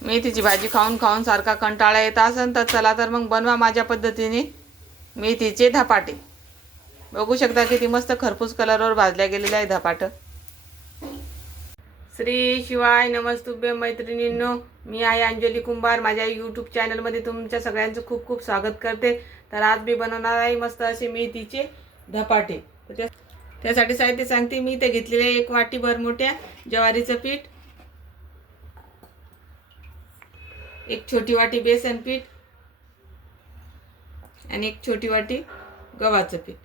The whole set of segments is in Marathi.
मेथीची भाजी खाऊन खाऊन सारखा कंटाळा येत असेल तर चला तर मग बनवा माझ्या पद्धतीने मेथीचे धपाटे. बघू शकता किती मस्त खरपूस कलरवर भाजल्या गेलेले आहे धपाट. श्री शिवाय नमस्तुभ्य मैत्रिणींनो, मी आहे अंजली कुंभार. माझ्या यूट्यूब चॅनलमध्ये तुमच्या सगळ्यांचं खूप खूप स्वागत करते. तर आज मी बनवणार आहे मस्त असे मेथीचे धपाटे. त्यासाठी साहित्य सांगते. मी ते घेतलेले 1 वाटीभर मोठ्या ज्वारीचं पीठ, 1 छोटी वाटी बेसन पीठ आणि 1 छोटी वाटी गव्हाचं पीठ.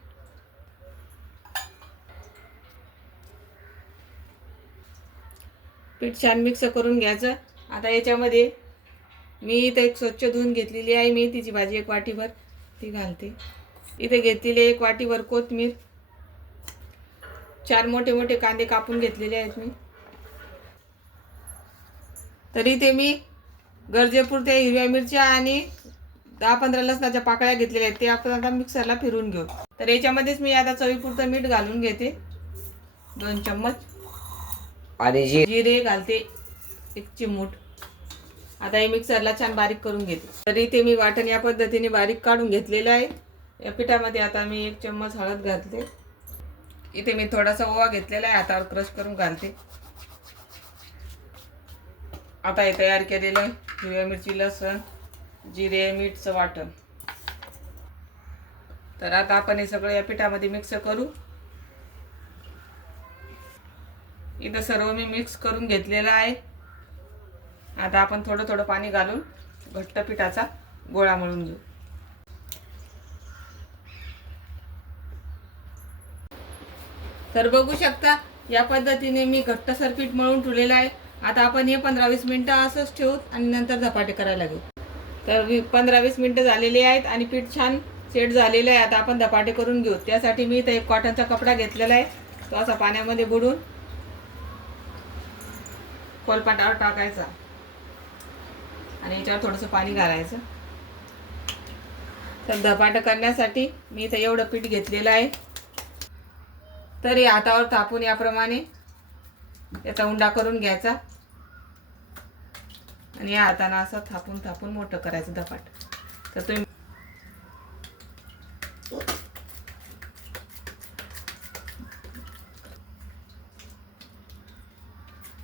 पीठ छान मिक्स करून घ्यायचं. आता याच्यामध्ये मी इथे एक स्वच्छ धुवून घेतलेली आहे मेथीची भाजी 1 वाटीभर ती घालते. इथे घेतलेले 1 वाटीभर कोथिंबीर, 4 मोठे मोठे कांदे कापून घेतलेले आहेत मी. तर इथे मी गरजेपुरत्या हिरव्या मिरच्या आणि 10-15 लसणाच्या पाकळ्या घेतलेल्या आहेत. ते आपण आता मिक्सरला फिरवून घेऊ. तर याच्यामध्येच मी आता चवीपुरतं मीठ घालून घेते, 2 चम्मच, आणि जिरे घालते 1 चिमूट. आता हे मिक्सरला छान बारीक करून घेते. तर इथे मी वाटण या पद्धतीने बारीक काढून घेतलेलं आहे. या पिठामध्ये आता मी 1 चम्मच हळद घालते. इथे मी थोडासा ओवा घेतलेला आहे, हातावर क्रश करून घालते. आता हे तयार केलेलं हिरव्या मिरची, लसण, जिरे, मीठचं वाटण. तर आता आपण हे सगळं या पिठामध्ये मिक्स करू. इथं सर्व मी मिक्स करून घेतलेलं आहे. आता आपण थोडं थोडं पाणी घालून घट्ट पिठाचा गोळा मळून घेऊ. तर बघू शकता या पद्धतीने मी घट्टसर पीठ मळून ठेवलेलं आहे. आता आपण हे 15-20 मिनिटं असंच ठेवू आणि नंतर धपाटे करायला घेऊ. तर 15-20 मिनिटं झालेली आहेत आणि पीठ छान सेट झालेलं आहे. आता आपण धपाटे करून घेऊ. त्यासाठी मी इथं एक कॉटनचा कपडा घेतलेला आहे. तो असा पाण्यामध्ये बुडून कोलपाटावर टाकायचा आणि याच्यावर थोडंसं पाणी घालायचं. तर धपाटे करण्यासाठी मी इथं एवढं पीठ घेतलेलं आहे. तर हे हातावर थापून याप्रमाणे याचा उंडा करून घ्यायचा आणि या हाताने असं थापून थापून मोठं करायचं धपाट. तर तुम्ही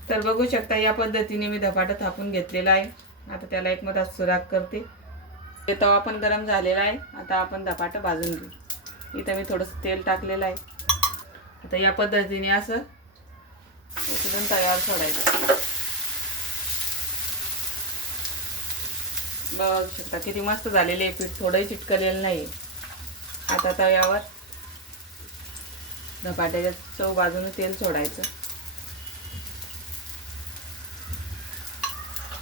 तर बघू शकता या पद्धतीने मी धपाटा थापून घेतलेला आहे. आता त्याला एक मधात सुराख करते. तवा पण गरम झालेला आहे. आता आपण धपाटा भाजून घेऊ. इथं मी थोडंसं तेल टाकलेलं आहे. आता या पद्धतीने असं उचलून तव्यावर सोडायचं. बघू शकता किती मस्त झालेले आहे पीठ, थोडंही चिटकलेलं नाही. आता तव्यावर धपाट्याच्या चव बाजूने तेल सोडायचं.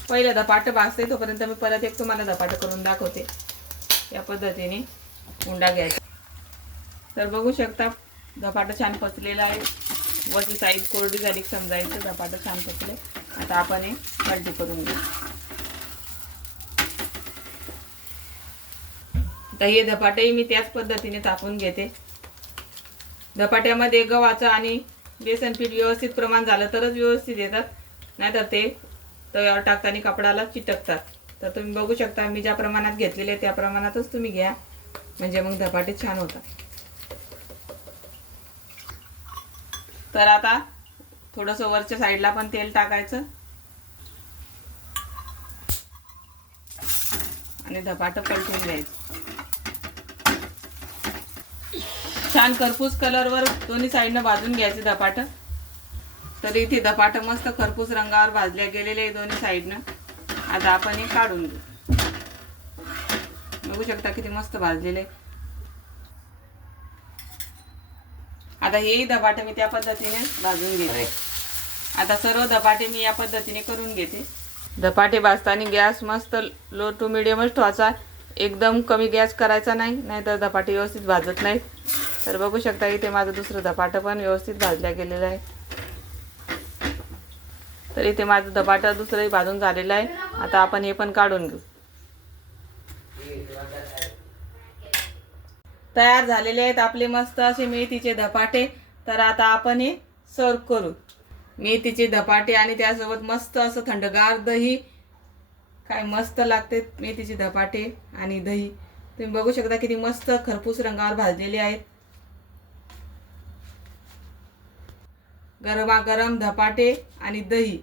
पहिलं धपाटं भाजते तोपर्यंत मी परत एक तुम्हाला धपाटं करून दाखवते. या पद्धतीने उंडा घ्यायचा. तर बघू शकता धपाटं छान पचलेलं आहे. वरची साईज कोरडी झाली समजायचं धपाटं छान पचले. आता आपण हे पलटी करून घेऊ. आता हे धपाटेही मी त्याच पद्धतीने थापून घेते. धपाट्यामध्ये गव्हाचं आणि बेसन पीठ व्यवस्थित प्रमाण झालं तरच व्यवस्थित येतात, नाहीतर ते तव्यावर टाकताना कपडाला चिटकतात. तर तुम्ही बघू शकता मी ज्या प्रमाणात घेतलेले त्या प्रमाणातच तुम्ही घ्या, म्हणजे मग धपाटे छान होतात. तर आता थोडंसं वरच्या साईडला पण तेल टाकायचं आणि धपाटं पलटून घ्यायचं. छान खरपूस कलरवर दोन्ही साईडनं भाजून घ्यायचे धपाटं. तर इथे धपाटं मस्त खरपूस रंगावर भाजल्या गेलेले आहे दोन्ही साईडनं. आता आपण हे काढून घेऊ. बघू शकता किती मस्त भाजलेले. आता हेही धपाटे मी त्या पद्धतीने भाजून घेते. आता सर्व धपाटे मी या पद्धतीने करून घेते. धपाटे भाजताना गॅस मस्त लो टू मिडियमच ठेवायचा. एकदम कमी गॅस करायचा नाही, नाहीतर धपाटे व्यवस्थित भाजत नाहीत. तर बघू शकता इथे माझं दुसरं धपाटं पण व्यवस्थित भाजल्या गेलेलं आहे. तर इथे माझं धपाटं दुसरंही भाजून झालेलं आहे. आता आपण हे पण काढून घेऊ. तयार झालेले आहेत आपले मस्त असे मेथीचे धपाटे. तर आता आपण हे सर्व करू. मेथीचे धपाटे आणि त्यासोबत मस्त असं थंडगार दही काय मस्त लागते मेथीचे धपाटे आणि दही. तुम्ही बघू शकता किती मस्त खरपूस रंगावर भाजलेले आहेत. गरमागरम धपाटे आणि दही